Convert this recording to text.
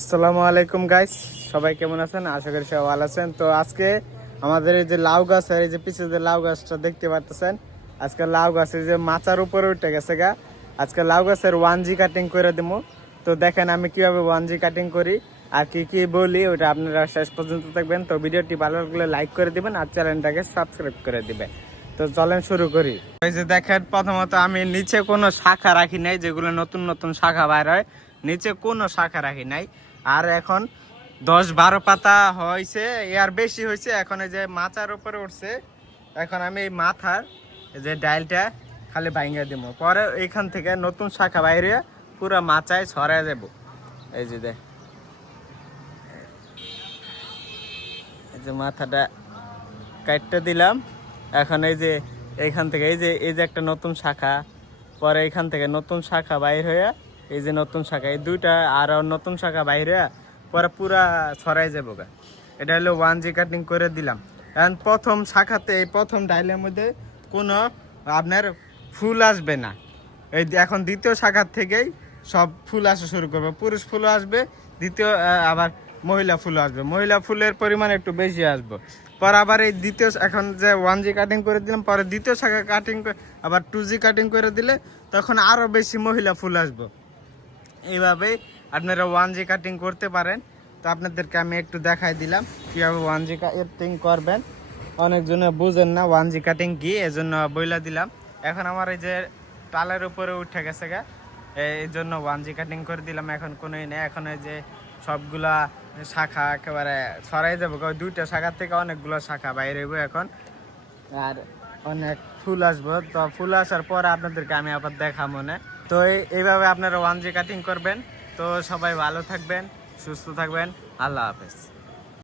আসসালামু আলাইকুম গাইস, সবাই কেমন আছেন? আশা করি সবাই ভালো আছেন। তো আজকে আমাদের এই যে লাউ গাছ আর এই যে পিছনে যে লাউ গাছটা দেখতে পাচ্ছেন, আজকে লাউ গাছের যে মাচার উপরে উঠে গেছে গা। আজকে লাউ গাছের 1G কাটিং করে দেবো। তো দেখেন আমি কিভাবে 1G কাটিং করি আর কি কি বলি, ওটা আপনারা শেষ পর্যন্ত দেখবেন। তো ভিডিওটি ভালো লাগলে লাইক করে দিবেন আর চ্যানেলটাকে সাবস্ক্রাইব করে দিবেন। তো চলেন শুরু করি। এই যে দেখেন, প্রথমত আমি নিচে কোনো শাখা রাখি নাই, যেগুলো নতুন নতুন শাখা বাইর হয় নিচে কোনো শাখা রাখি নাই। আর এখন 10-12 পাতা হয়েছে, এর বেশি হয়েছে। এখন এই যে মাচার উপরে উঠছে, এখন আমি এই মাথার এই যে ডাইলটা খালি ভাঙিয়ে দিব, পরে এইখান থেকে নতুন শাখা বাইরে পুরো মাচায় ছড়াই যাব। এই যে এই যে মাথাটা কাটতে দিলাম। এখন এই যে এইখান থেকে এই যে একটা নতুন শাখা, পরে এইখান থেকে নতুন শাখা বাইর হয়ে এই যে নতুন শাখা, এই দুইটা আর নতুন শাখা বাইর হয়ে পরে পুরা ছড়াই যাবো গা। এটা হলো 1G কাটিং করে দিলাম। এখন প্রথম শাখাতে এই প্রথম ডাইলের মধ্যে কোনো আপনার ফুল আসবে না। এই এখন দ্বিতীয় শাখার থেকেই সব ফুল আসা শুরু করবে, পুরুষ ফুলও আসবে, দ্বিতীয় আবার মহিলা ফুলও আসবে। মহিলা ফুলের পরিমাণ একটু বেশি আসবে। পরে আবার এই দ্বিতীয়, এখন যে 1G কাটিং করে দিলাম, পরে দ্বিতীয় শাখা কাটিং আবার 2G কাটিং করে দিলে তখন আরও বেশি মহিলা ফুল আসবে। এইভাবেই আপনারা 1G কাটিং করতে পারেন। তো আপনাদেরকে আমি একটু দেখাই দিলাম কীভাবে 1G কাটিং করবেন। অনেকজনে বুঝেন না 1G কাটিং কি, এজন্য বইলা দিলাম। এখন আমার এই যে টালের উপরে উঠে গেছে গা, এই জন্য 1G কাটিং করে দিলাম। এখন কোনোই নেই, এখন এই যে সবগুলা শাখা একেবারে ছড়াই যাবো। দুইটা শাখার থেকে অনেকগুলো শাখা বাইরে হইব এখন, আর অনেক ফুল আসবো। তো ফুল আসার পর আপনাদেরকে আমি আবার দেখা মনে। তো এইভাবে আপনারা 1G কাটিং করবেন। তো সবাই ভালো থাকবেন, সুস্থ থাকবেন। আল্লাহ হাফেজ।